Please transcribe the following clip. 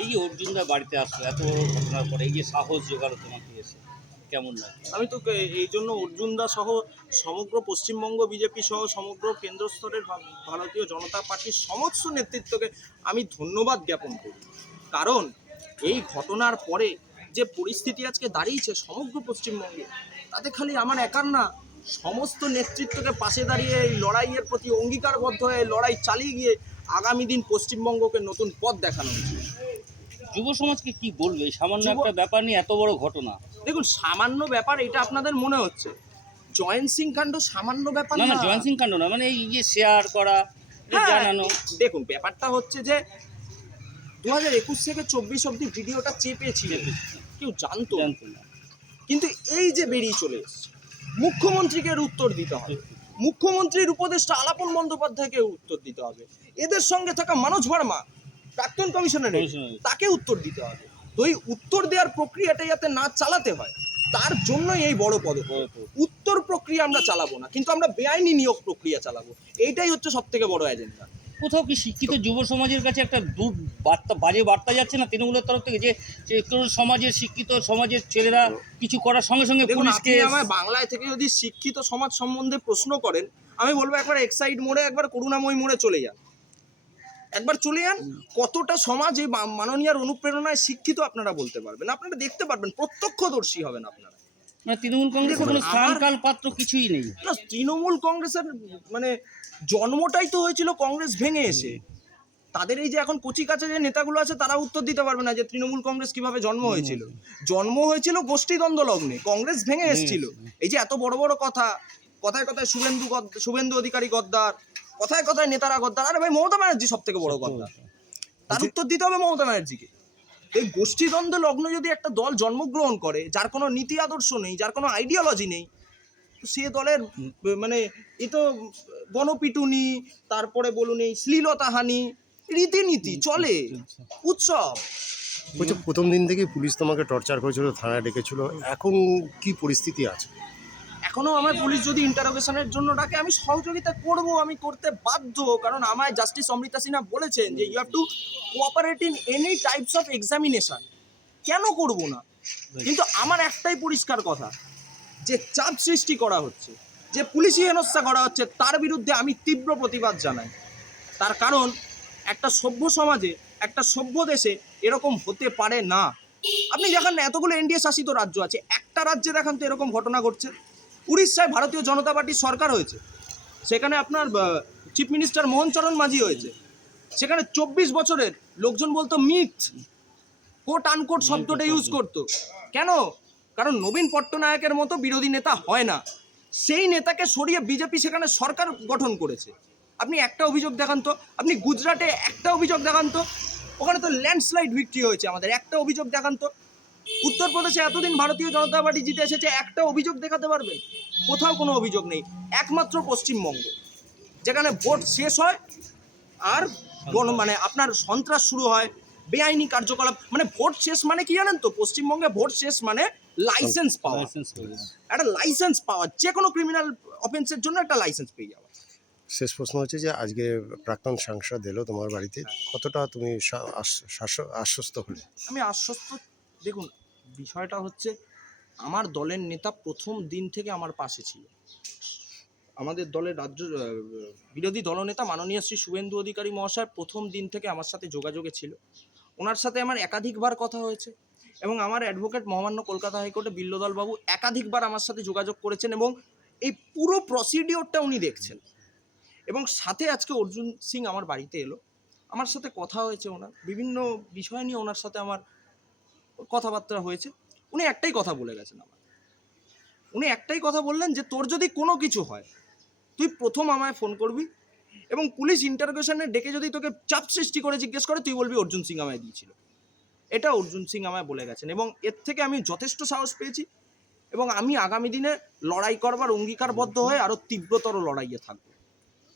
এই যে অর্জুনদা বাড়িতে আসলো, এত ঘটনার পরে এই যে সাহস জোগাড়ো তোমাকে এসে, কেমন লাগে? আমি তো এই জন্য অর্জুনদা সহ সমগ্র পশ্চিমবঙ্গ বিজেপি সহ সমগ্র কেন্দ্র স্তরের ভারতীয় জনতা পার্টির সমস্ত নেতৃত্বকে আমি ধন্যবাদ জ্ঞাপন করি। কারণ এই ঘটনার পরে যে পরিস্থিতি আজকে দাঁড়িয়েছে সমগ্র পশ্চিমবঙ্গে, তাতে খালি আমার একার না, সমস্ত নেতৃত্বকে পাশে দাঁড়িয়ে এই লড়াইয়ের প্রতি অঙ্গীকারবদ্ধ হয়ে লড়াই চালিয়ে গিয়ে আগামী দিন পশ্চিমবঙ্গকে নতুন পথ দেখানো উচিত। যুব সমাজকে কি বলবে? সামান্য একটা ব্যাপার নিয়ে এত বড় ঘটনা। দেখুন সামান্য ব্যাপার এটা আপনাদের মনে হচ্ছে। জয়েন্ট সিং কাণ্ড সামান্য ব্যাপার না না জয়েন্ট সিং কাণ্ড না মানে এই যে শেয়ার করা হ্যাঁ, জানানো। দেখুন ব্যাপারটা হচ্ছে যে দু হাজার একুশ থেকে চব্বিশ অব্দি ভিডিওটা চেপেছিল কেউ জানতো? না। জানতো না। কিন্তু এই যে বেরিয়ে চলে এসছে মুখ্যমন্ত্রীকে এর উত্তর দিতে হবে। মুখ্যমন্ত্রীর উপদেষ্টা আলাপন বন্দ্যোপাধ্যায়কে উত্তর দিতে হবে। এদের সঙ্গে থাকা মনোজ ভার্মা প্রাক্তন কমিশনার। তাকে উত্তর দিতে হবে। তো এই উত্তর দেওয়ার প্রক্রিয়াটা যাতে না চালাতে হয় তার জন্যই এই বড় পদক্ষেপ। উত্তর প্রক্রিয়া আমরা চালাবো না কিন্তু আমরা বেআইনি নিয়োগ প্রক্রিয়া চালাবো। এইটাই হচ্ছে সব থেকে বড় এজেন্ডা কোথাও কি শিক্ষিত যুব সমাজের কাছে একটা দূর বার্তা বাজে বার্তা যাচ্ছে না তৃণমূলের তরফ থেকে যে সমাজের শিক্ষিত সমাজের ছেলেরা কিছু করার সঙ্গে সঙ্গে পুলিশকে আমায় বাংলায় থেকে যদি শিক্ষিত সমাজ সম্বন্ধে প্রশ্ন করেন আমি বলব একবার এক্সাইড মোড়ে একবার করুণাময় মোড়ে চলে যান। একবার চলে যান কতটা সমাজ এই মাননীয়ার অনুপ্রেরণায় শিক্ষিত আপনারা বলতে পারবেন। আপনারা দেখতে পারবেন প্রত্যক্ষদর্শী হবেন আপনারা। মানে তৃণমূল কংগ্রেসের কোনো স্থান কাল পাত্র কিছুই নেই। না তৃণমূল কংগ্রেসের মানে জন্মটাই তো হয়েছিল কংগ্রেস ভেঙে এসে। তাদের এই যে এখন কচি কাছে যে নেতাগুলো আছে তারা উত্তর দিতে পারবে না যে তৃণমূল কংগ্রেস কীভাবে জন্ম হয়েছিল। জন্ম হয়েছিল গোষ্ঠীদ্বন্দ্ব লগ্নে কংগ্রেস ভেঙে এসেছিল। এই যে এত বড় বড় কথা কথায় কথায় শুভেন্দু শুভেন্দু অধিকারী গদ্দার কথায় কথায় নেতারা গদ্দার। আরে ভাই মমতা ব্যানার্জি সব থেকে বড় গদ্দার। তার উত্তর দিতে হবে মমতা ব্যানার্জিকে। এই গোষ্ঠীদ্বন্দ্ব লগ্ন যদি একটা দল জন্মগ্রহণ করে যার কোনো নীতি আদর্শ নেই যার কোনো আইডিওলজি নেই সে দলের মানে এ তো গণপিটুনি তারপরে বলুন এই শ্লীলতাহানি রীতিনীতি চলে উৎসব। বলছে প্রথম দিন থেকেই পুলিশ তোমাকে টর্চার করেছিল থানায় ডেকেছিল। এখন কি পরিস্থিতি আছে? এখনও আমার পুলিশ যদি ইন্টারোগেশনের জন্য ডাকে, আমি সহযোগিতা করব, আমি করতে বাধ্য। কারণ আমায় জাস্টিস অমৃতা সিনহা বলেছেন যে you have to cooperate in any types of examination কেন করব না? কিন্তু আমার একটাই পরিষ্কার কথা, যে চাপ সৃষ্টি করা হচ্ছে, যে পুলিশি হেনস্থা করা হচ্ছে, তার বিরুদ্ধে আমি তীব্র প্রতিবাদ জানাই। তার কারণ, একটা সভ্য সমাজে, একটা সভ্য দেশে এরকম হতে পারে না। আপনি দেখেন না, এতগুলো এনডিএ শাসিত রাজ্য আছে, একটা রাজ্যে দেখান তো এরকম ঘটনা ঘটছে। উড়িষ্যায় ভারতীয় জনতা পার্টির সরকার হয়েছে। সেখানে আপনার চিফ মিনিস্টার মোহন চরণ মাঝি হয়েছে। সেখানে চব্বিশ বছরের লোকজন বলতো মিথ। কোট আনকোট শব্দটা ইউজ করতো। কেন? কারণ নবীন পট্টনায়কের মতো বিরোধী নেতা হয় না। সেই নেতাকে সরিয়ে বিজেপি সেখানে সরকার গঠন করেছে। আপনি একটা অভিযোগ দেখান তো। আপনি গুজরাটে একটা অভিযোগ দেখান তো। ওখানে তো ল্যান্ডস্লাইড বিক্রি হয়েছে আমাদের। একটা অভিযোগ দেখান তো। উত্তরপ্রদেশে এতদিন ভারতীয় জনতা পার্টি জিতে এসেছে একটা অভিযোগ দেখাতে পারবেন কোথাও কোনো অভিযোগ নেই একমাত্র পশ্চিমবঙ্গ যেখানে ভোট শেষ হয় আর মানে আপনার সন্ত্রাস শুরু হয় বেআইনি কার্যকলাপ মানে ভোট শেষ মানে কি জানেন তো? পশ্চিমবঙ্গে ভোট শেষ মানে লাইসেন্স পাওয়া। একটা লাইসেন্স পাওয়া যে কোনো ক্রিমিনাল অফেন্সের জন্য একটা লাইসেন্স পেয়ে যাওয়া। শেষ প্রশ্ন হচ্ছে যে আজকে প্রাক্তন সাংসদ এলো তোমার বাড়িতে কতটা তুমি আশ্বস্ত হলে? আমি আশ্বস্ত দেখুন বিষয়টা হচ্ছে আমার দলের নেতা প্রথম দিন থেকে আমার পাশে ছিল। আমাদের দলের রাজ্য বিরোধী দলনেতা মাননীয় শ্রী শুভেন্দু অধিকারী মহাশয় প্রথম দিন থেকে আমার সাথে যোগাযোগে ছিল। ওনার সাথে আমার একাধিকবার কথা হয়েছে এবং আমার অ্যাডভোকেট মহামান্য কলকাতা হাইকোর্টে বিল্লদল বাবু একাধিকবার আমার সাথে যোগাযোগ করেছেন এবং এই পুরো প্রসিডিওরটা উনি দেখছেন। এবং সাথে আজকে অর্জুন সিং আমার বাড়িতে এলো। আমার সাথে কথা হয়েছে ওনার। বিভিন্ন বিষয় নিয়ে ওনার সাথে আমার কথাবার্তা হয়েছে, উনি একটাই কথা বলে গেছেন আমার উনি একটাই কথা বললেন যে, তোর যদি কোনো কিছু হয়, তুই প্রথম আমায় ফোন করবি এবং পুলিশ ইন্টারোগেশনে ডেকে যদি তোকে চাপ সৃষ্টি করে জিজ্ঞেস করে, তুই বলবি অর্জুন সিং আমায় দিয়েছিল। এটা অর্জুন সিং আমায় বলে গেছেন এবং এর থেকে আমি যথেষ্ট সাহস পেয়েছি এবং আমি আগামী দিনে লড়াই করবার অঙ্গীকারবদ্ধ হয়ে আরও তীব্রতর লড়াইয়ে থাকব।